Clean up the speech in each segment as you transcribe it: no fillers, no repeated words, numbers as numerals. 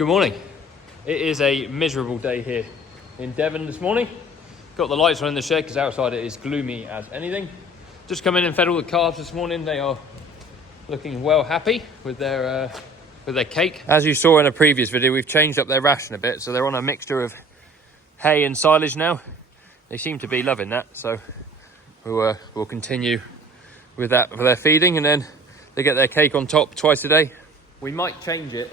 Good morning. It is a miserable day here in Devon this morning. Got the lights on in the shed because outside it is gloomy as anything. Just come in and fed all the calves this morning. They are looking well happy with their cake. As you saw in a previous video, we've changed up their ration a bit, so they're on a mixture of hay and silage now. They seem to be loving that, so we'll continue with that for their feeding, and then they get their cake on top twice a day. We might change it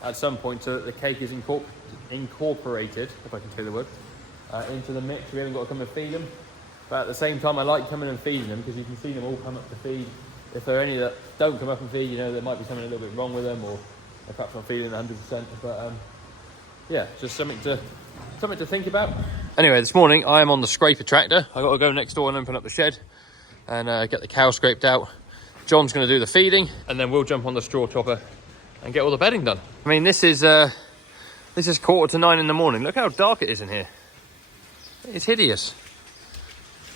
at some point so that the cake is incorporated, if I can say the word, into the mix. We haven't got to come and feed them, but at the same time I like coming and feeding them because you can see them all come up to feed. If there are any that don't come up and feed, you know, there might be something a little bit wrong with them, or they're perhaps not feeding 100%, but yeah, just something to think about. Anyway, this morning I am on the scraper tractor. I've got to go next door and open up the shed and get the cow scraped out. John's going to do the feeding, and then we'll jump on the straw topper and get all the bedding done. I mean, this is 8:45 in the morning. Look how dark it is in here. It's hideous.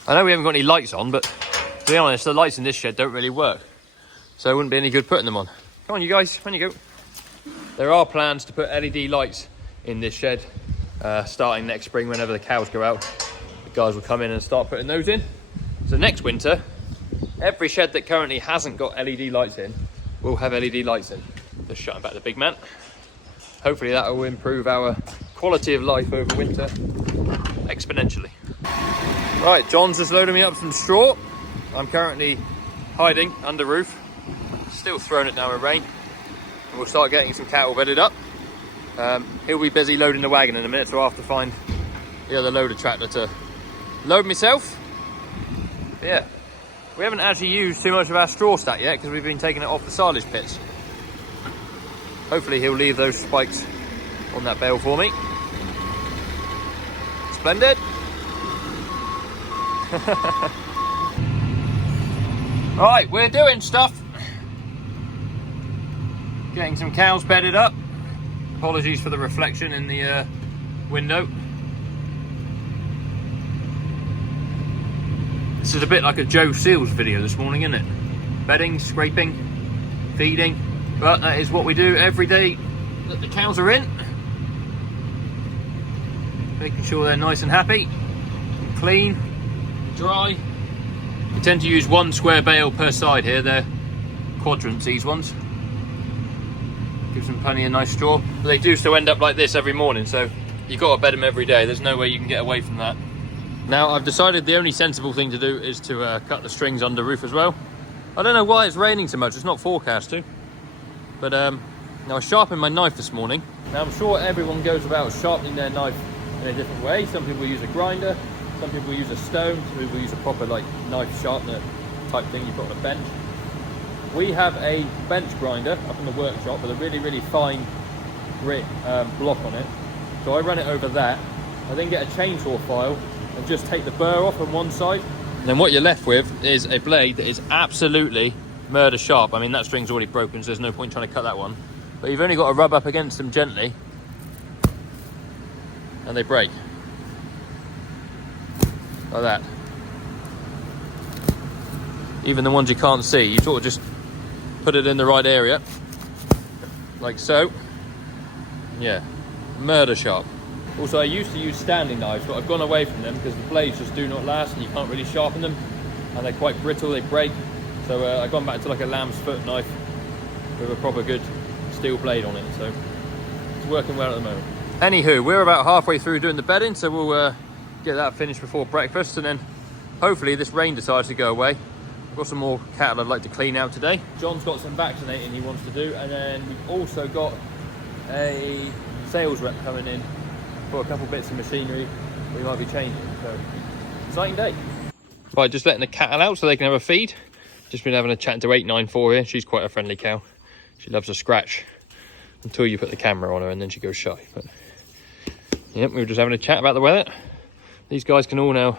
I know we haven't got any lights on, but to be honest, the lights in this shed don't really work, so it wouldn't be any good putting them on. Come on, you guys, on you go. There are plans to put LED lights in this shed starting next spring. Whenever the cows go out, the guys will come in and start putting those in. So next winter, every shed that currently hasn't got LED lights in will have LED lights in. Just shutting back the big man. Hopefully that will improve our quality of life over winter exponentially. Right, John's just loading me up some straw. I'm currently hiding under roof, still throwing it down with rain, and we'll start getting some cattle bedded up. He'll be busy loading the wagon in a minute, so I'll have to find the other loader tractor to load myself. But yeah, we haven't actually used too much of our straw stack yet because we've been taking it off the silage pits. Hopefully he'll leave those spikes on that bale for me. Splendid. Right, we're doing stuff. Getting some cows bedded up. Apologies for the reflection in the window. This is a bit like a Joe Seals video this morning, isn't it? Bedding, scraping, feeding. But that is what we do every day that the cows are in. Making sure they're nice and happy, and clean, dry. We tend to use one square bale per side here. They're quadrants, these ones. Gives them plenty of nice straw. But they do still end up like this every morning, so you've got to bed them every day. There's no way you can get away from that. Now I've decided the only sensible thing to do is to cut the strings under roof as well. I don't know why it's raining so much. It's not forecast to. But now I sharpened my knife this morning. Now I'm sure everyone goes about sharpening their knife in a different way. Some people use a grinder, some people use a stone, some people use a proper like knife sharpener type thing you put on a bench. We have a bench grinder up in the workshop with a really, really fine grit block on it. So I run it over that. I then get a chainsaw file and just take the burr off on one side. And then what you're left with is a blade that is absolutely murder sharp. I mean, that string's already broken, so there's no point trying to cut that one. But you've only got to rub up against them gently, and they break. Like that. Even the ones you can't see, you sort of just put it in the right area, like so. Yeah, murder sharp. Also, I used to use standing knives, but I've gone away from them because the blades just do not last and you can't really sharpen them, and they're quite brittle, they break. So I've gone back to like a lamb's foot knife with a proper good steel blade on it, so it's working well at the moment. Anywho, we're about halfway through doing the bedding, so we'll get that finished before breakfast, and then hopefully this rain decides to go away. I've got some more cattle I'd like to clean out today. John's got some vaccinating he wants to do, and then we've also got a sales rep coming in for a couple bits of machinery we might be changing, so exciting day. Right, just letting the cattle out so they can have a feed. Just been having a chat to 894 here. She's quite a friendly cow. She loves a scratch until you put the camera on her, and then she goes shy. But yeah, we were just having a chat about the weather. These guys can all now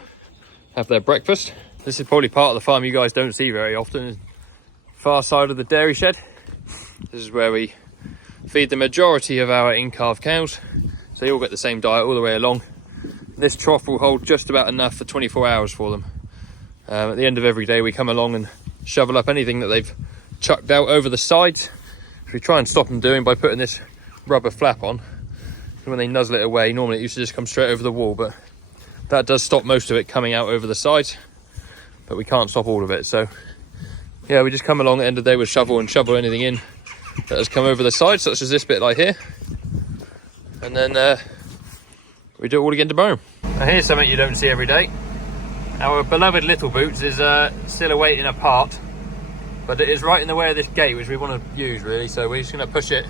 have their breakfast. This is probably part of the farm you guys don't see very often. Far side of the dairy shed. This is where we feed the majority of our in-calf cows. So they all get the same diet all the way along. This trough will hold just about enough for 24 hours for them. At the end of every day we come along and shovel up anything that they've chucked out over the sides, which we try and stop them doing by putting this rubber flap on. When they nuzzle it away, normally it used to just come straight over the wall, but that does stop most of it coming out over the sides, but we can't stop all of it. So yeah, we just come along at the end of the day with shovel and shovel anything in that has come over the side, such as this bit like here, and then we do it all again tomorrow. Now here's something you don't see every day. Our beloved little boots is still awaiting a part, but it is right in the way of this gate, which we want to use really, so we're just going to push it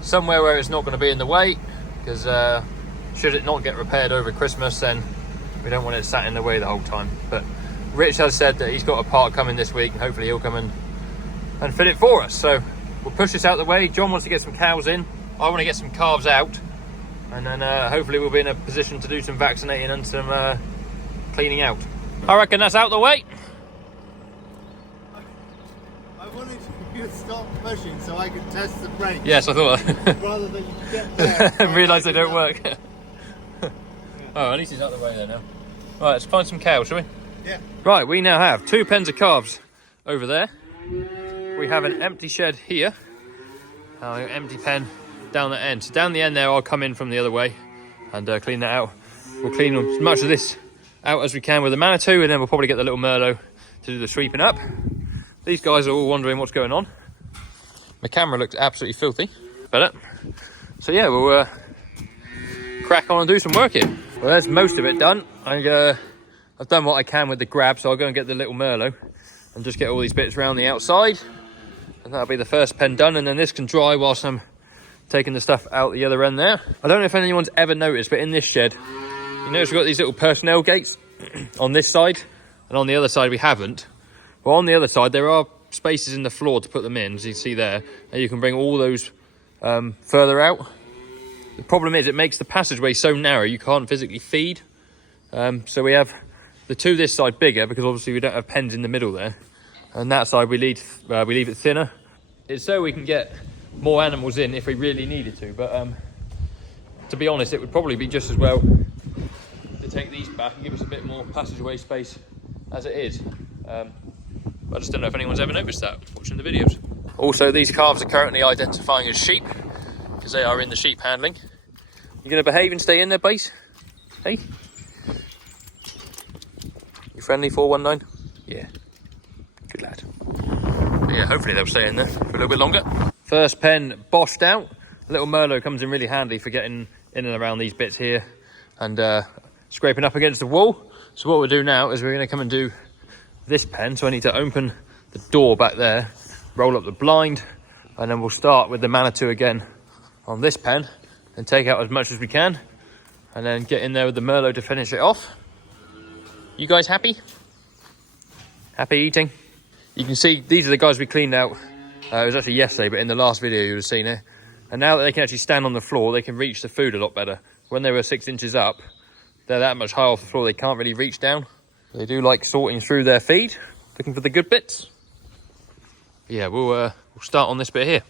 somewhere where it's not going to be in the way, because should it not get repaired over Christmas, then we don't want it sat in the way the whole time. But Rich has said that he's got a part coming this week, and hopefully he'll come and fit it for us. So we'll push this out the way. John wants to get some cows in, I want to get some calves out, and then hopefully we'll be in a position to do some vaccinating and some cleaning out. I reckon that's out the way. I wanted you to stop pushing so I could test the brakes. Yes, I thought rather than get there and realise they don't work. Oh, at least it's out the way there now. Right, let's find some cows, shall we? Yeah. Right, we now have 2 pens of calves over there. We have an empty shed here. An empty pen down the end. So down the end there, I'll come in from the other way and clean that out. We'll clean as much of this out as we can with the Manitou, and then we'll probably get the little Merlot to do the sweeping up. These guys are all wondering what's going on. My camera looks absolutely filthy. So yeah, we'll crack on and do some work here. Well, that's most of it done. I've done what I can with the grab, so I'll go and get the little Merlot and just get all these bits around the outside. And that'll be the first pen done, and then this can dry whilst I'm taking the stuff out the other end there. I don't know if anyone's ever noticed, but in this shed, you notice we've got these little personnel gates on this side, and on the other side we haven't. Well, on the other side, there are spaces in the floor to put them in, as you can see there, and you can bring all those further out. The problem is it makes the passageway so narrow you can't physically feed. So we have the 2 this side bigger, because obviously we don't have pens in the middle there, and that side we leave it thinner. It's so we can get more animals in if we really needed to, but to be honest, it would probably be just as well to take these back and give us a bit more passageway space as it is. I just don't know if anyone's ever noticed that watching the videos. Also, these calves are currently identifying as sheep, because they are in the sheep handling. You going to behave and stay in there, base? Hey? You friendly, 419? Yeah. Good lad. But yeah, hopefully they'll stay in there for a little bit longer. First pen bossed out. A little Merlot comes in really handy for getting in and around these bits here and scraping up against the wall. So what we'll do now is we're going to come and do this pen. So I need to open the door back there, roll up the blind, and then we'll start with the Manitou again on this pen and take out as much as we can, and then get in there with the Merlot to finish it off. You guys happy? Happy eating? You can see these are the guys we cleaned out. It was actually yesterday, but in the last video you would have seen it. And now that they can actually stand on the floor, they can reach the food a lot better. When they were 6 inches up, they're that much high off the floor, they can't really reach down. They do like sorting through their feed, looking for the good bits. But yeah, we'll start on this bit here.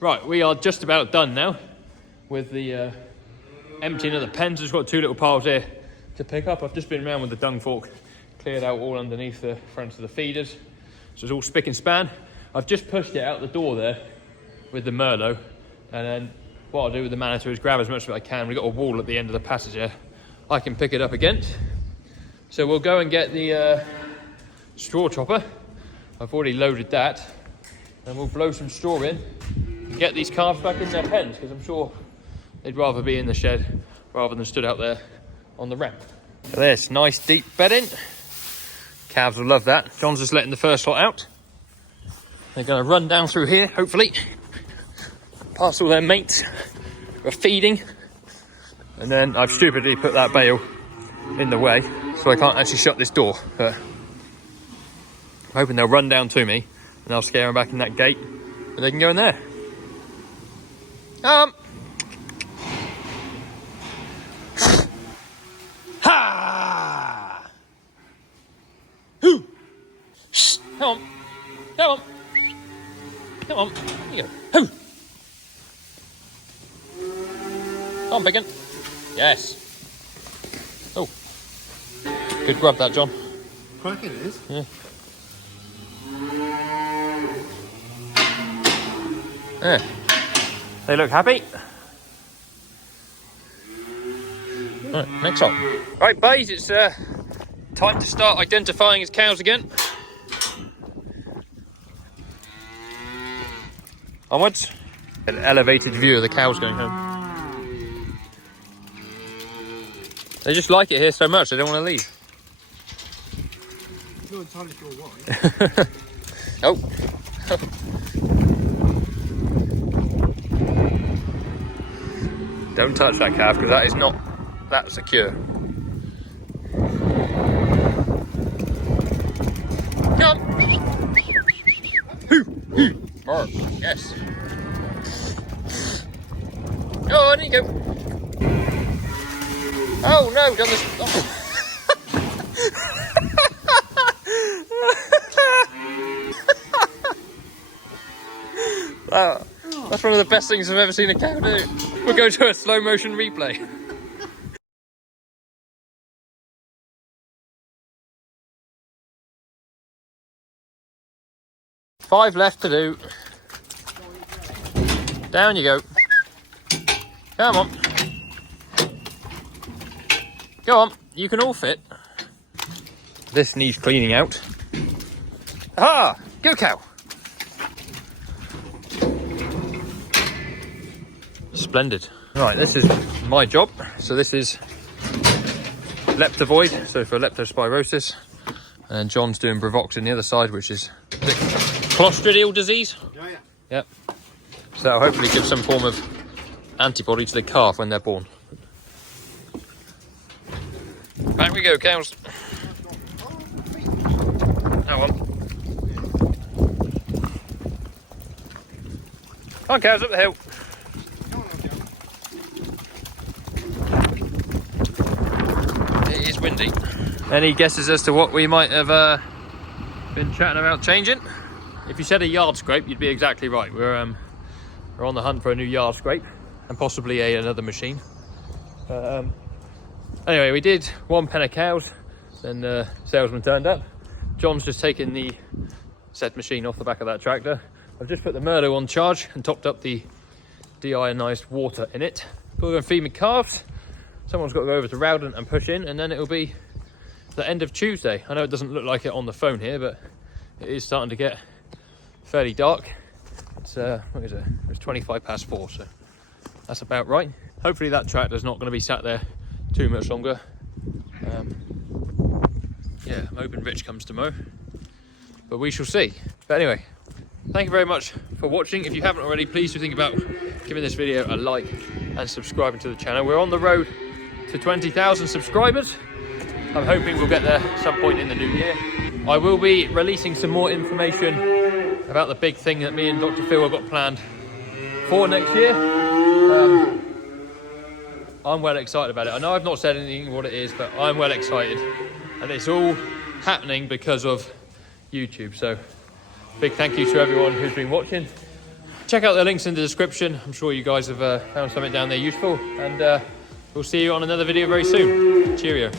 Right, we are just about done now with the emptying of the pens. We've got 2 little piles here to pick up. I've just been around with the dung fork, cleared out all underneath the fronts of the feeders. So it's all spick and span. I've just pushed it out the door there with the Merlot. And then what I'll do with the Manitou is grab as much as I can. We've got a wall at the end of the passage here I can pick it up against. So we'll go and get the straw chopper. I've already loaded that. And we'll blow some straw in. Get these calves back in their pens, because I'm sure they'd rather be in the shed rather than stood out there on the ramp. So there's nice deep bedding. Calves will love that. John's just letting the first lot out. They're going to run down through here, hopefully, past all their mates who are feeding. And then I've stupidly put that bale in the way, so I can't actually shut this door. But I'm hoping they'll run down to me and I'll scare them back in that gate and they can go in there. Ha! Come on. Come on. Come on. Here you go. Hoo! Come on, Piggin. Yes. Oh. Good grub that, John. Cracking it is. Yeah. Yeah. They look happy. Right, next up. Right, boys, it's time to start identifying his cows again. Onwards. An elevated view of the cows going home. They just like it here so much, they don't want to leave. Not entirely sure why. Oh. Don't touch that calf because that is not that secure. Come on. Hoo, hoo. Oh, yes. Oh, there you go. Oh no, done this. Oh. Wow. That's one of the best things I've ever seen a cow do. We'll go to a slow motion replay. Five left to do. Down you go. Come on. Go on, you can all fit. This needs cleaning out. Ah, go cow. Splendid. Right, this is my job. So this is Leptovoid, so for leptospirosis. And John's doing Bravox on the other side, which is Clostridial disease. Oh, yeah. Yep. So that'll hopefully give some form of antibody to the calf when they're born. Back we go, cows. Come on. Come on, cows, up the hill. It is windy. Any guesses as to what we might have been chatting about changing? If you said a yard scrape, you'd be exactly right. We're on the hunt for a new yard scrape and possibly another machine. Anyway, we did one pen of cows, then the salesman turned up. John's just taken the said machine off the back of that tractor. I've just put the Merlot on charge and topped up the deionized water in it. We're going to feed my calves. Someone's got to go over to Rowden and push in, and then it'll be the end of Tuesday. I know it doesn't look like it on the phone here, but it is starting to get fairly dark. It's what is it? It's 4:25, so that's about right. Hopefully that tractor's not going to be sat there too much longer. Yeah, I'm hoping Rich comes to mow, but we shall see. But anyway, thank you very much for watching. If you haven't already, please do think about giving this video a like and subscribing to the channel. We're on the road to 20,000 subscribers. I'm hoping we'll get there some point in the new year. I will be releasing some more information about the big thing that me and Dr. Phil have got planned for next year. I'm well excited about it. I know I've not said anything what it is, but I'm well excited. And it's all happening because of YouTube. So big thank you to everyone who's been watching. Check out the links in the description. I'm sure you guys have found something down there useful. And we'll see you on another video very soon. Cheerio.